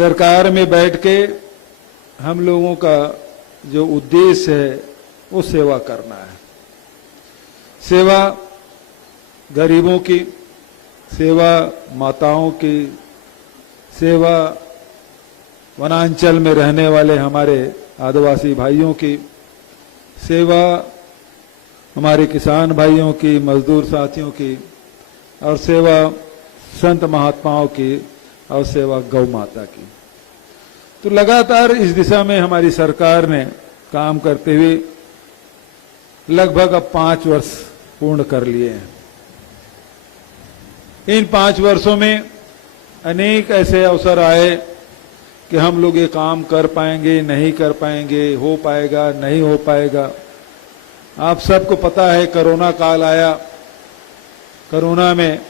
सरकार में बैठ के हम लोगों का जो उद्देश्य है वो सेवा करना है। सेवा गरीबों की, सेवा माताओं की, सेवा वनांचल में रहने वाले हमारे आदिवासी भाइयों की, सेवा हमारे किसान भाइयों की, मजदूर साथियों की, और सेवा संत महात्माओं की, और सेवा गौ माता की। तो लगातार इस दिशा में हमारी सरकार ने काम करते हुए लगभग अब 5 वर्ष पूर्ण कर लिए हैं। इन 5 वर्षों में अनेक ऐसे अवसर आए कि हम लोग ये काम कर पाएंगे, नहीं कर पाएंगे, हो पाएगा, नहीं हो पाएगा। आप सबको पता है कोरोना काल आया, कोरोना में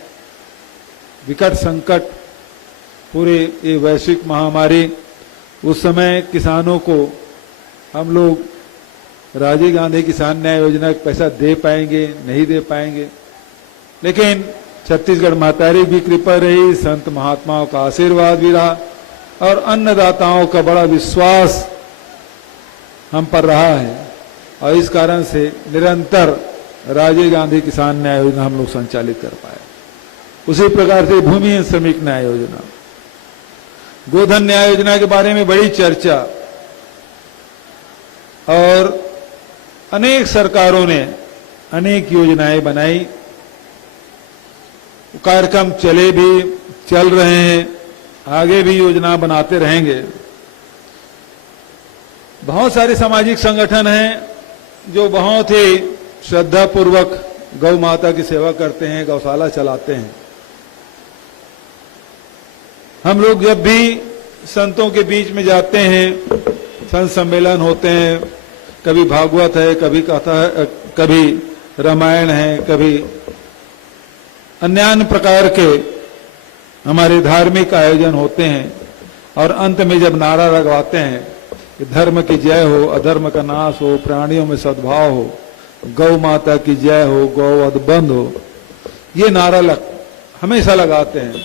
विकट संकट, पूरे ये वैश्विक महामारी, उस समय किसानों को हम लोग राजीव गांधी किसान न्याय योजना का पैसा दे पाएंगे, नहीं दे पाएंगे, लेकिन छत्तीसगढ़ महतारी भी कृपा रही, संत महात्माओं का आशीर्वाद भी रहा और अन्नदाताओं का बड़ा विश्वास हम पर रहा है, और इस कारण से निरंतर राजीव गांधी किसान न्याय योजना हम लोग संचालित कर पाए। उसी प्रकार से भूमिहीन श्रमिक न्याय योजना, गोधन न्याय योजना के बारे में बड़ी चर्चा, और अनेक सरकारों ने अनेक योजनाएं बनाई, कार्यक्रम चले भी, चल रहे हैं, आगे भी योजना बनाते रहेंगे। बहुत सारे सामाजिक संगठन हैं जो बहुत ही श्रद्धा पूर्वक गौ माता की सेवा करते हैं, गौशाला चलाते हैं। हम लोग जब भी संतों के बीच में जाते हैं, संत सम्मेलन होते हैं, कभी भागवत है, कभी कथा है, कभी रामायण है, कभी अन्य प्रकार के हमारे धार्मिक आयोजन होते हैं, और अंत में जब नारा लगवाते हैं कि धर्म की जय हो, अधर्म का नाश हो, प्राणियों में सद्भाव हो, गौ माता की जय हो, गौवध बंद हो, ये नारा हमेशा लगाते हैं।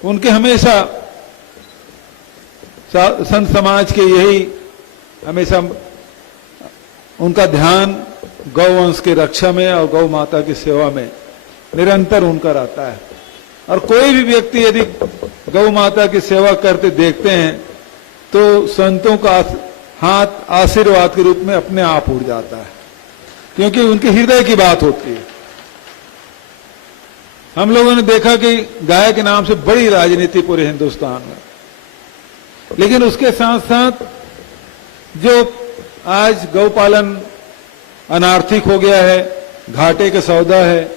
उनके हमेशा संत समाज के यही हमेशा उनका ध्यान गौवंश की रक्षा में और गौ माता की सेवा में निरंतर उनका रहता है। और कोई भी व्यक्ति यदि गौ माता की सेवा करते देखते हैं तो संतों का हाथ आशीर्वाद के रूप में अपने आप उड़ जाता है, क्योंकि उनके हृदय की बात होती है। हम लोगों ने देखा कि गाय के नाम से बड़ी राजनीति पूरे हिंदुस्तान में, लेकिन उसके साथ साथ जो आज गौपालन अनार्थिक हो गया है, घाटे का सौदा है,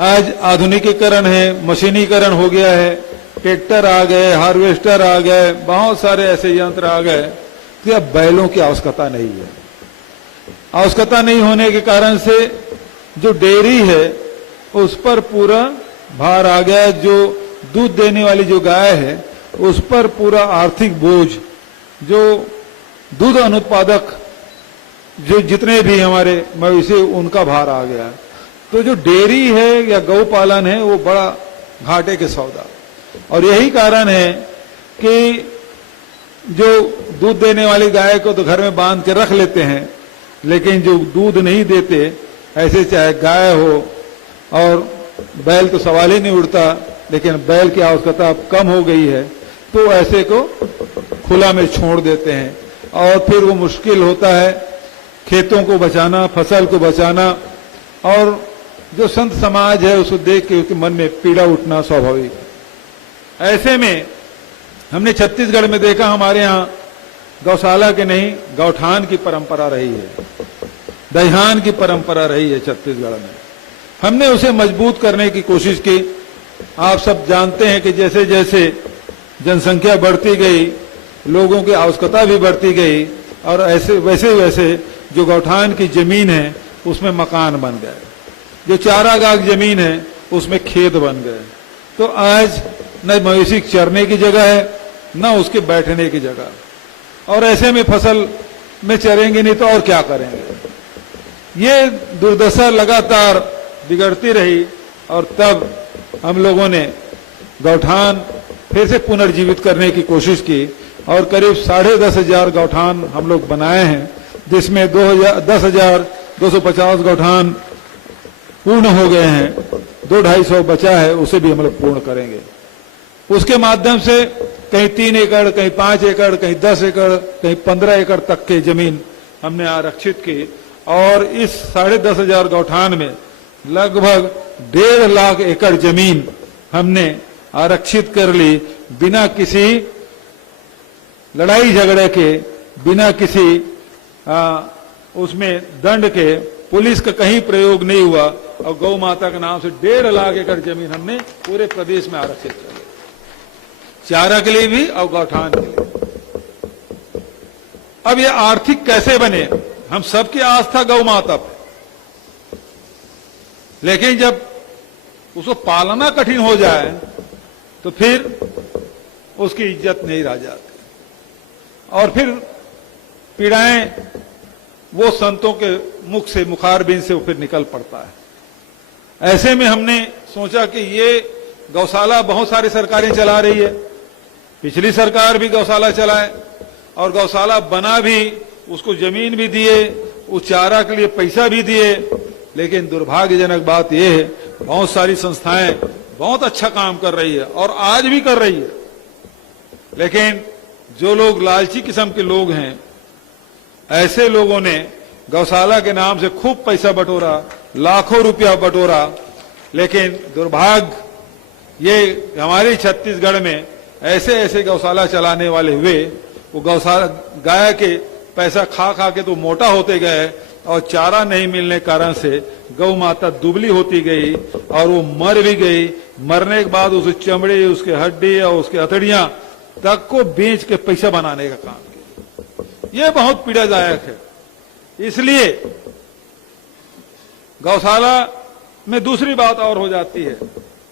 आज आधुनिकीकरण है, मशीनीकरण हो गया है, ट्रैक्टर आ गए, हार्वेस्टर आ गए, बहुत सारे ऐसे यंत्र आ गए कि अब बैलों की आवश्यकता नहीं है। आवश्यकता नहीं होने के कारण से जो डेयरी है उस पर पूरा भार आ गया, जो दूध देने वाली जो गाय है उस पर पूरा आर्थिक बोझ, जो दूध अनुत्पादक जो जितने भी हमारे मवेशी उनका भार आ गया। तो जो डेयरी है या गौपालन है वो बड़ा घाटे के सौदा, और यही कारण है कि जो दूध देने वाली गाय को तो घर में बांध के रख लेते हैं, लेकिन जो दूध नहीं देते, ऐसे चाहे गाय हो, और बैल तो सवाल ही नहीं उठता, लेकिन बैल की आवश्यकता अब कम हो गई है, तो ऐसे को खुला में छोड़ देते हैं, और फिर वो मुश्किल होता है खेतों को बचाना, फसल को बचाना, और जो संत समाज है उसको देख के उसके मन में पीड़ा उठना स्वाभाविक। ऐसे में हमने छत्तीसगढ़ में देखा, हमारे यहाँ गौशाला के नहीं गौठान की परंपरा रही है, दहिहान की परंपरा रही है छत्तीसगढ़ में। हमने उसे मजबूत करने की कोशिश की। आप सब जानते हैं कि जैसे जैसे जनसंख्या बढ़ती गई, लोगों की आवश्यकता भी बढ़ती गई, और ऐसे वैसे वैसे जो गौठान की जमीन है उसमें मकान बन गए, जो चारागाह जमीन है उसमें खेत बन गए। तो आज न मवेशी चरने की जगह है, न उसके बैठने की जगह, और ऐसे में फसल में चरेंगे नहीं तो और क्या करेंगे। ये दुर्दशा लगातार बिगड़ती रही, और तब हम लोगों ने गौठान फिर से पुनर्जीवित करने की कोशिश की और करीब 10,500 गौठान हम लोग बनाए हैं, जिसमें 10,250 गौठान पूर्ण हो गए हैं, 200-250 बचा है, उसे भी हम लोग पूर्ण करेंगे। उसके माध्यम से कहीं 3 एकड़, कहीं 5 एकड़, कहीं 10 एकड़, कहीं 15 एकड़ तक के जमीन हमने आरक्षित की और इस 10,500 गौठान में लगभग 1.5 लाख एकड़ जमीन हमने आरक्षित कर ली, बिना किसी लड़ाई झगड़े के, बिना किसी उसमें दंड के, पुलिस का कहीं प्रयोग नहीं हुआ और गौ माता के नाम से 1.5 लाख एकड़ जमीन हमने पूरे प्रदेश में आरक्षित कर ली, चारा के लिए भी और गौठान के लिए। अब ये आर्थिक कैसे बने? हम सबकी आस्था गौ माता पे, लेकिन जब उसको पालना कठिन हो जाए तो फिर उसकी इज्जत नहीं रह जाती और फिर पीड़ाएं वो संतों के मुख से, मुखारबिंद से वो फिर निकल पड़ता है। ऐसे में हमने सोचा कि ये गौशाला बहुत सारी सरकारें चला रही है, पिछली सरकार भी गौशाला चलाए और गौशाला बना भी, उसको जमीन भी दिए, उस चारा के लिए पैसा भी दिए, लेकिन दुर्भाग्यजनक बात यह है बहुत सारी संस्थाएं बहुत अच्छा काम कर रही है और आज भी कर रही है, लेकिन जो लोग लालची किस्म के लोग हैं, ऐसे लोगों ने गौशाला के नाम से खूब पैसा बटोरा, लाखों रुपया बटोरा, लेकिन दुर्भाग्य ये हमारे छत्तीसगढ़ में ऐसे ऐसे गौशाला चलाने वाले हुए, वो गौशाला गाय के पैसा खा खा के तो मोटा होते गए और चारा नहीं मिलने कारण से गौ माता दुबली होती गई और वो मर भी गई। मरने के बाद उसकी चमड़ी, उसके हड्डी और उसके हथेलियां तक को बेच के पैसा बनाने का काम किया। ये बहुत पीड़ादायक है। इसलिए गौशाला में दूसरी बात और हो जाती है